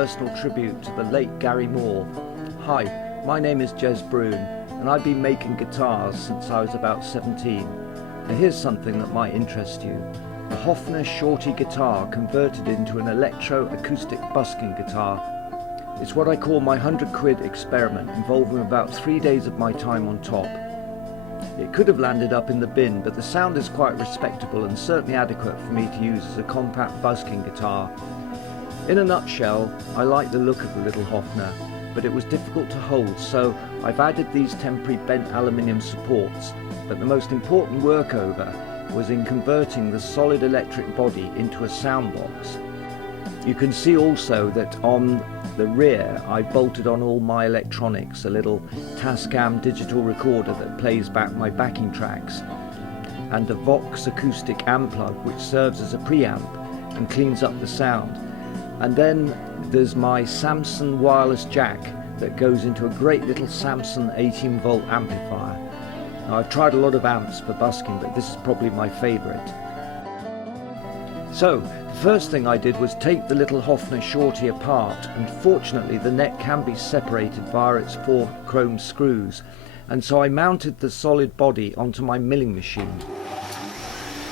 personal tribute to the late Gary Moore. Hi, my name is Jez Broun, and I've been making guitars since I was about 17. Now here's something that might interest you. A Hofner Shorty guitar converted into an electro acoustic busking guitar. It's what I call my 100 quid experiment, involving about 3 days of my time on top. It could have landed up in the bin, but the sound is quite respectable and certainly adequate for me to use as a compact busking guitar. In a nutshell, I like the look of the little Hofner, but it was difficult to hold, so I've added these temporary bent aluminium supports. But the most important workover was in converting the solid electric body into a sound box. You can see also that on the rear I bolted on all my electronics, a little Tascam digital recorder that plays back my backing tracks, and a Vox acoustic amp plug which serves as a preamp and cleans up the sound. And then there's my Samson wireless jack that goes into a great little Samson 18 volt amplifier. Now, I've tried a lot of amps for busking, but this is probably my favourite. So, the first thing I did was take the little Hofner Shorty apart, and fortunately the neck can be separated via its 4 chrome screws, and so I mounted the solid body onto my milling machine.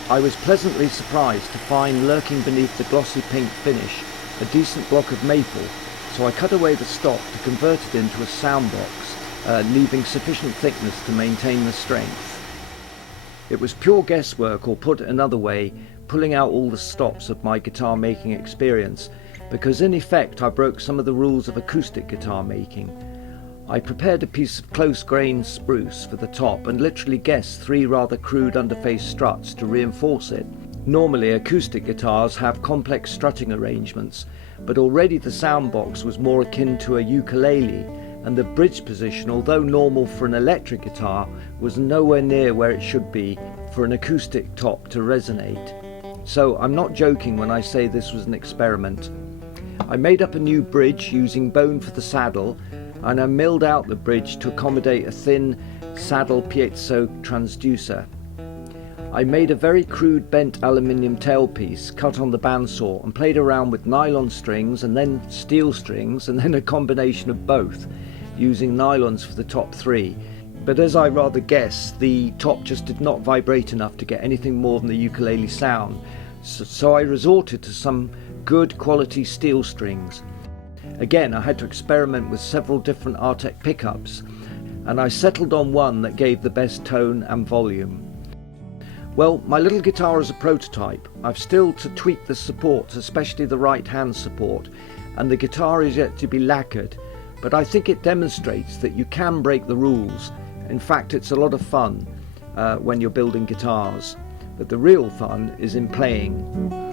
I was pleasantly surprised to find lurking beneath the glossy pink finish a decent block of maple, so I cut away the stock to convert it into a sound box, leaving sufficient thickness to maintain the strength. It was pure guesswork, or put another way, pulling out all the stops of my guitar making experience, because in effect I broke some of the rules of acoustic guitar making. I prepared a piece of close grained spruce for the top and literally guessed 3 rather crude underface struts to reinforce it. Normally acoustic guitars have complex strutting arrangements, but already the sound box was more akin to a ukulele, and the bridge position, although normal for an electric guitar, was nowhere near where it should be for an acoustic top to resonate. So I'm not joking when I say this was an experiment. I made up a new bridge using bone for the saddle, and I milled out the bridge to accommodate a thin saddle piezo transducer. I made a very crude bent aluminium tailpiece cut on the bandsaw and played around with nylon strings and then steel strings and then a combination of both, using nylons for the top 3. But as I rather guess, the top just did not vibrate enough to get anything more than the ukulele sound, so I resorted to some good quality steel strings. Again, I had to experiment with several different Artec pickups, and I settled on one that gave the best tone and volume. Well, my little guitar is a prototype. I've still to tweak the supports, especially the right hand support, and the guitar is yet to be lacquered, but I think it demonstrates that you can break the rules. In fact, it's a lot of fun when you're building guitars, but the real fun is in playing.